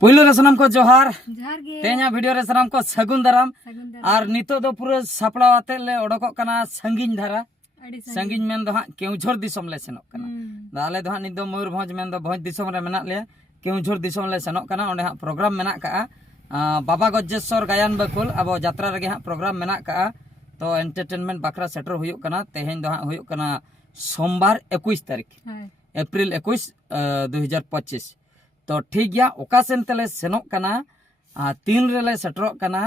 पुइलो रे सनम को जोहार जोहार गे तेना वीडियो रे सनम को सगुन दाराम और नितो दो पूरा सापड़ा आते ले ओडको कना संगीन धारा संगीन मेन दो हां केउझोर दिसम ले सेनोक कना दाले दो हां निदो मयूरभंज मेन दो भंज दिसम रे मेना ले केउझोर दिसम ले सेनोक कना ओंडे हां प्रोग्राम मेना का बाबा गज्जेश्वर गायन बकुल अब यात्रा रे हां प्रोग्राम मेना का तो एंटरटेनमेंट बकरा सेटर हुयुक कना तेहेन दो हां हुयुक कना सोमवार 21 तारीख अप्रैल 21 2025 तो ठीक गया ओका सेन तेले सेनोक कना 3 रेले सेटरोक कना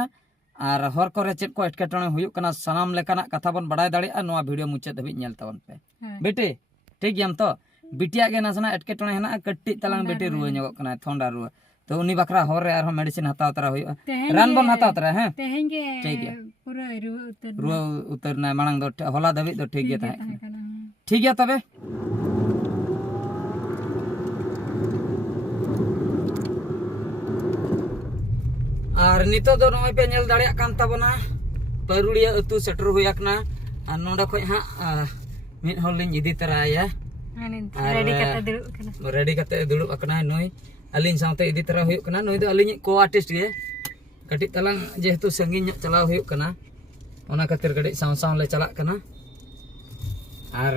और हर करे चेक को एटकेटणे हुयुक कना सनाम लेकाना कथा बन बड़ाय दाड़िया नोआ वीडियो मुचाद धबी नेल तबन पे बेटे ठीक गया तो बिटिया के नासना एटकेटणे हेना कट्टी तलांग बेटी रुआ ᱧᱚᱜᱚᱜ कना थोंडा रुआ तो उनी बकरा हर रे आरो मेडिसिन हताव तरा हुयुआ रान बन हताव तरा हैं तेहें गे ठीक गया पूरा रुआ उतर ना मांग दो होला धबी तो ठीक गया ताहे ठीक गया तबे और नितो दो नय पे नेल दाड़िया कान ताबना परुड़िया अतु सेटर हुयाकना और नोडा खय हा मिद हर लिन इदी तराया रेडी कते दुड़ुब अकना नय अलिन सावते इदी तरा हुयुक कना नय दो अलिन को आर्टिस्ट गे कटि तलांग जेहेतु संगीन ᱧᱚᱜ चलाव हुयुक कना ओना खातिर गडि साव साव ले चलाक कना और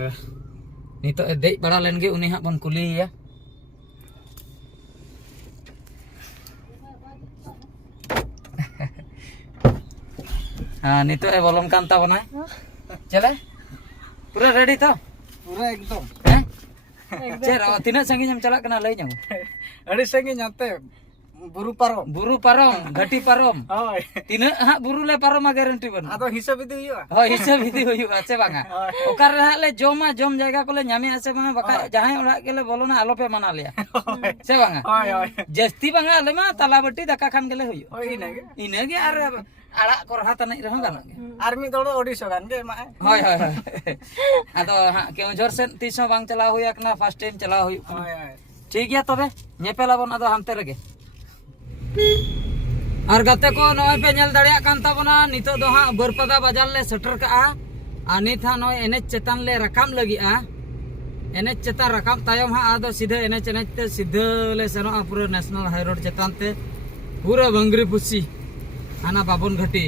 नितो देज बड़ा लेन गे उनी हा बन कुलिया नितो ए बोलम कान ताबना चले पूरा रेडी तो पूरा एकदम हैं चेर तिना संगी हम चला कना लई जाऊ अड़ी संगी जाते बुरु पारम घाटी पारम होय तिना हा बुरु ले पारम गारंटी बन आदो हिसाब इदी हुआ हो हिसाब इदी हुयुआ से बांगा ओकार रे हा ले जोमा जोम जायगा को ले ᱧᱟᱢᱮ आसे बांगा बका जहां ओड़ा के ले बोलो ना आलो पे मना लिया से बांगा होय होय जस्ती बांगा आले मा तला बट्टी दका खान गेले हुयु होय इने गे आर आड़ा करहा तने रहं गाना आर्मी दौड़ ओडिशा गान गे मा होय होय होय आदो हा केउझोर से तीसो बांग चला हुया कना फर्स्ट टाइम चला हुयु होय होय ठीक गया तबे नेपेला बन आदो हमते रगे और गते को नय पे नेल दाड़िया कान ताबना नितो दो हा बरपदा बाजार ले सेटर का आ नित हा नय एने चेतन ले रकाम लगी आ एने चेतन रकाम तायम हा आदो सीधे एने ते सीधे ले सेनो पूरा नेशनल हाई रोड चेतन ते पूरा बंगरी पुसी हाना बाबन घाटी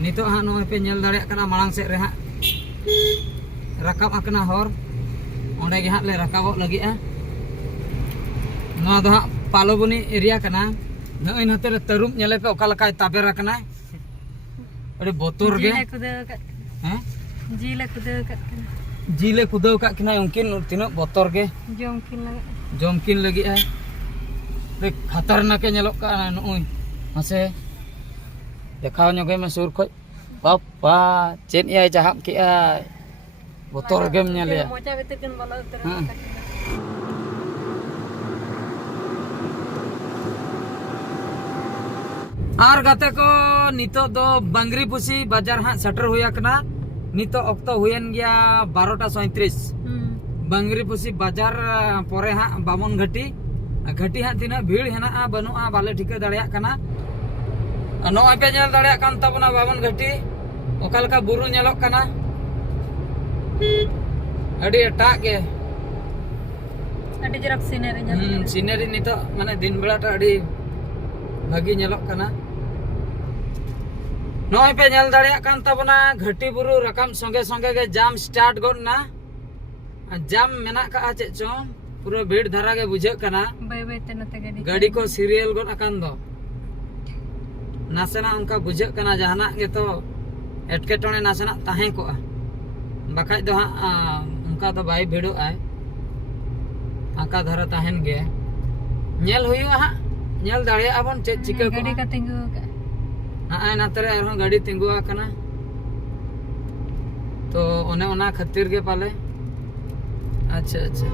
नितो हा नय पे नेल दाड़िया कना मांग से रे हा रकाम अकना हर ओंडे गे हा ले रकाबो लगी आ नोआ दो हा पालोबनी एरिया कना नय नते रे तरुम नेले पे ओका लका ताबेरा कना अरे बोतोर गे हैं जीले कुदव का किना उनकिन तिनो बोतोर गे जोमकिन लगी है रे खतरनाक के नेलोक का नय हसे देखाव ᱧᱚᱜᱮ में सुर खय पापा चेन याय जहाब के आय बोतोर गेम नेले मोचा बेते कन बोलो और गाते को नितो दो बंगरी पुसी बाजार हाँ सेटर हुया कना नितो ऑक्तो हुयन गया 12:37 बंगरी पुसी बाजार परे हाँ बामन घाटी घाटी हाँ तीना भीड़ हेना बनुआ बाले ठिका दाड़िया कना नय पे नेल दाड़िया कान ताबना बामन घाटी ओकालका बुरु नेलोक कना अडी एटा के अडी जरक सीनरी नितो माने दिन बेलाटा अडी भागी नेलोक कना नय पे नेल दाड़िया कान ताबना घाटी बुरु रकम संगे संगे गे जाम स्टार्ट गोड ना जाम मेना का चे चो पूरा भीड़ धारा गे बुझे कना बाय बाय ते नते गाड़ी को सीरियल गोड अकान दो नासेना उनका बुझे कना जहाना गे तो एटकेटणे नासेना ताहे को बखाय दो हा उनका तो बाई भीड़ो आय आका धारा ताहेन गे नेल हुयु हा नेल दाड़िया अबन चे चिका को गाड़ी का तिंगु हाँ नातरे आरो गाड़ी तिंगुआ कना तो ओने ओना खातिर के पाले अच्छा अच्छा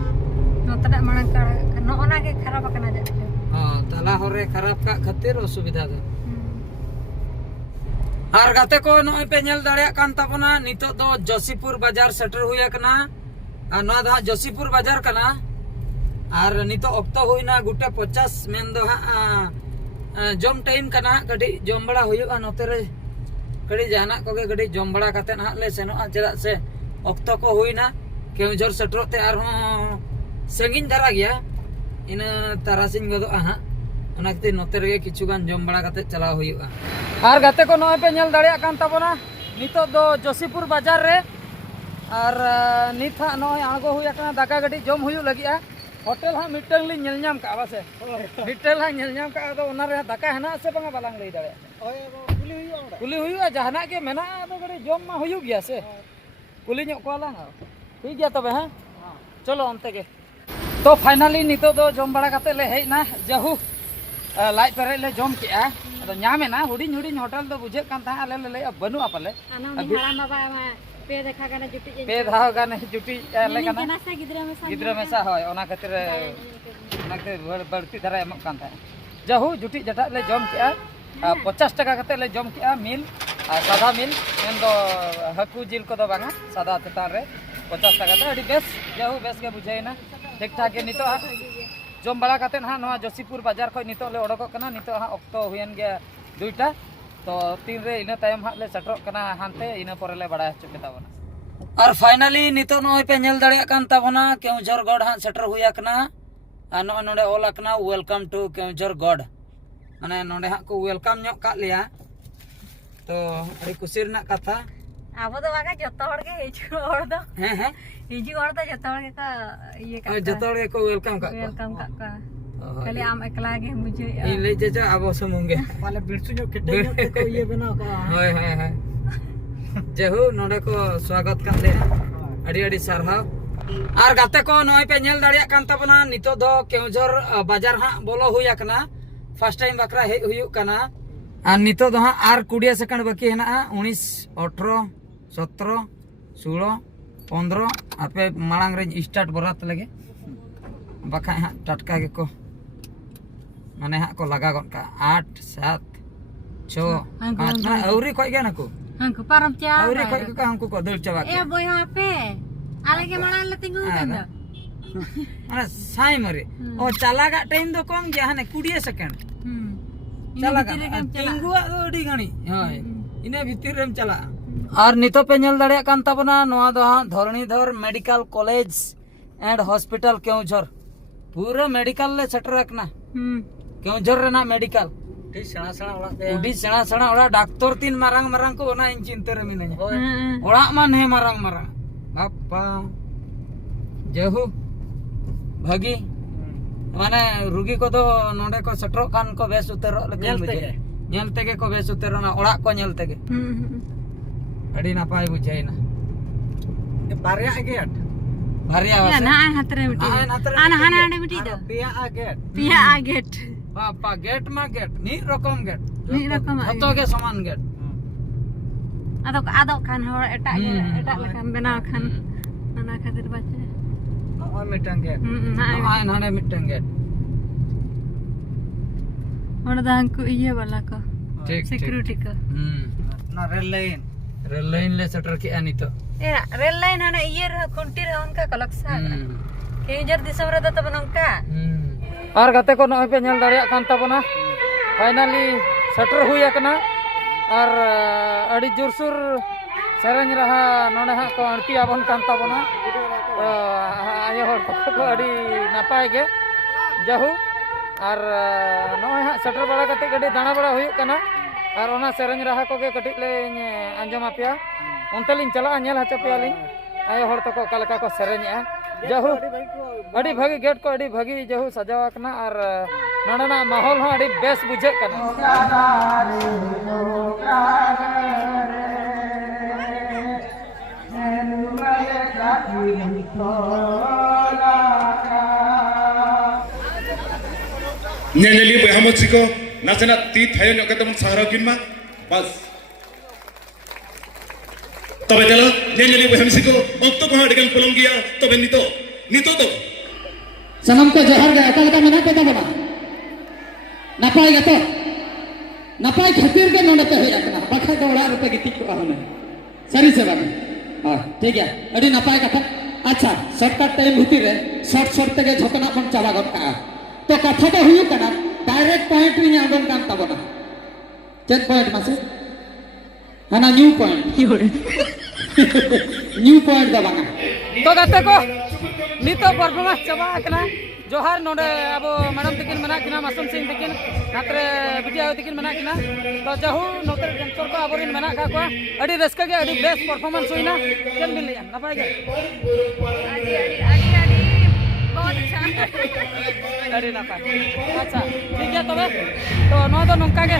नोतरा मांग का नोना के खराब कना जा हां तला होरे खराब का खातिर असुविधा दो और गाते को नय पे नेल दाड़िया कान ताबना नितो दो जोशीपुर बाजार सेटर हुया कना आ नोआ दा जोशीपुर बाजार कना और नितो ऑक्तो होइना गुटे 50 मेन दो हा जम टाइम कना कडी जम बड़ा हुयुआ नोते रे कडी जाना कोगे कडी जम बड़ा कते ना ले सेनो चेदा से ऑक्तो को हुइना केउझोर सेटरोते आर संगीन धरा गया इन तारासिंग गदो ᱚᱱᱟ ᱠᱷᱟᱹᱛᱤᱨ ᱱᱚᱛᱮ ᱨᱮᱜᱮ ᱠᱤᱪᱷᱩ ᱜᱟᱱ ᱡᱚᱢ ᱵᱟᱲᱟ ᱠᱟᱛᱮ ᱪᱟᱞᱟᱣ ᱦᱩᱭᱩᱜᱼᱟ ᱟᱨ ᱜᱟᱛᱮ ᱠᱚ ᱱᱚᱜᱼᱚᱭ ᱯᱮ ᱧᱮᱞ ᱫᱟᱲᱮᱭᱟᱜ ᱠᱟᱱ ᱛᱟᱵᱚᱱᱟ ᱱᱤᱛᱚᱜ ᱫᱚ ᱡᱚᱥᱤᱯᱩᱨ ᱵᱟᱡᱟᱨ ᱨᱮ ᱟᱨ ᱱᱤᱛ ᱦᱟᱸᱜ ᱱᱚᱜᱼᱚᱭ ᱟᱬᱜᱚ ᱦᱩᱭ ᱟᱠᱟᱱᱟ ᱫᱟᱠᱟ ᱠᱟᱹᱴᱤᱡ ᱡᱚᱢ ᱦᱩᱭᱩᱜ ᱞᱟᱹᱜᱤᱫᱼᱟ होटल हाँ मिट्टन ली नेल नाम का बस मिट्टन हाँ नेल नाम का तो उन्हां रे दाका है ना से बंगा बालांग लई दाड़े कुली हुई जहाना के मेना तो गड़े जम मा हुई गया से कुली ᱧᱚᱜ कोलांग ठीक गया तबे हां चलो अंते के तो फाइनली नितो दो जम बड़ा काते ले हेना जहू लाइट पेरे ले जम केआ अदो ᱧामे ना हुडिन हुडिन होटल दो बुझे कान ता ले ले बनु आपले आना हराम बाबा पे देखा गाना जुटी पे धाव गाने जुटी ले गाना गाना से गिद्रा में सा होय ओना खातिर बढ़ती धरा एमक कान था जहू जुटी जटा ले जम केआ 50 टाका कते ले जम केआ मिल सादा मिल एन दो हकू जिल को दो बांगा सादा चेतान रे 50 टाका तो अडी बेस जहू बेस के बुझाइना ठीक ठाक के नितो जम बड़ा कते ना नवा जोशीपुर बाजार खो नितो ले ओडको कना नितो हा ऑक्टो हुयन गे दुईटा तो तीन रे इना टाइम हा ले सटरो कना हानते इना पर ले बड़ा चुके ताबना और फाइनली नितो नय पे नेल दाड़िया कान ताबना केउझर गढ़ हा सेटर हुया कना आ नो नोडे ऑल कना वेलकम टू केउझर गढ़ माने नोडे हा को वेलकम ᱧᱚᱜ का लिया तो अड़ी खुशी रना कथा आबो तो बागा जत्तो हड़ के हिजु हड़ दो हैं हिजु हड़ दो जत्तो हड़ के का ये का जतो रे को वेलकम का वेलकम का खाली आम एकला गे मुझे इन ले जे आबो समुंगे माले बिरसु जो केटे जो को ये बनाओ का हाय हाय हाय जेहू नोडे को स्वागत काते अड़ी अड़ी सरहाव आर गाते को नय पे नेल दाड़िया कान ताबना नितो दो केउझर बाजार हा बोलो हुया कना फर्स्ट टाइम बकरा हे हुयु कना आर नितो दो हा आर 20 सेकंड बाकी हेना 19 18 17 16 15 आपे मांग रे स्टार्ट बरात लगे बखा हा टटका के को माने हा को लगा गन का 8 7 6 5 ना औरी कोई गया ना को हां को परम चा औरी कोई का हमको को दल चबा ए बोय वहां पे आले के माना ले तिंगु गंदा माने साई मरे ओ चला का टाइम दो कम गया हने 20 सेकंड चला का तिंगु ओडी गणी हाय इने भीतर रेम चला और नितो पे नेल दाड़िया कान ताबना नोआ दो हा Dharanidhar medical college and hospital Keonjhar पूरा मेडिकल ले सेटर रखना केउझर रेना मेडिकल ठीक सेना सेना ओला दे उडी सेना सेना ओला डॉक्टर तीन मारंग मारंग को ओना इन चिंता रे मिना냐 ओला मान हे मारंग मारंग बाप्पा जहू भागी माने रुगी को दो नोडे को सटरो कान को बेस उतरो नेलते के को बेस उतरो ना ओड़ा को नेलते के अड़ी नापाय बुझाइना ए बारिया गेट भारिया या वासे ना हतरे मिटी आना हाना आने मिटी दो पिया पिया आ गेट पापा गेट मा गेट नी रकम गेट नी रकम जतो के समान गेट आदो खान हर एटा लखान बनाव खान ना खातिर बाचे नॉय मिटन गेट आय नाने मिटन गेट और दान को ये वाला को ठीक सिक्योरिटी का ना रेल लाइन ले सटर के आनी तो ए रेल लाइन हना ये खुंटी रे उनका कलक्सा के जर दिसम रे तो बनका और गाते को नय पे नेल दाड़िया कान ताबना फाइनली सटर हुई कना और अड़ी जोरसुर सेरेंज रहा नोडे हा को अणती आबन कान ताबना आयो हर को अड़ी नापाय गे जहू और नय हा सटर बड़ा कते गडी दाना बड़ा हुई कना और ओना सेरेंज रहा को के कटिक ले अंजम आपिया उनते लिन चला नेल हचा पिया लिन आयो हर तको कलका को सेरेंज आ जहू अड़ी भागी गेट को अड़ी भागी जहू सजावा कना और नोडना माहौल हो अड़ी बेस बुझे कना Nyanyi Muhammad Siko nasena ti thayo nyok ketemu sahara kinma bas tobe jala nyanyi Muhammad Siko okto ko hadikan pulang gya tobe nito to sanam ko johar ga eta kata mena peta bana napai khatir ke nonde pe hoya kana bakha do ora rupe giti ko ahone sari se bana ha ठीक है अडी napai kata अच्छा shortcut time भीतर रे short तके झोकना बन चाबा gun का तो कथा तो हुई कना डायरेक्ट पॉइंट री आंदन कान ताबना चेक पॉइंट मासे हना न्यू पॉइंट न्यू पॉइंट दबाना तो गाते को नितो परफॉर्मेंस चाबा कना जोहार नोडे अब मैडम तकिन मना किना मासूम सिंह तकिन नात्रे बिटिया तकिन मना किना तो जहू नोतर डांसर को अबरिन मना का को अडी रस्का के अडी बेस्ट परफॉर्मेंस हुईना केन मिलिया नपाय गे आड़ी बहुत अच्छा अडी नपाय अच्छा ठीक है तबे तो नो तो नोंका के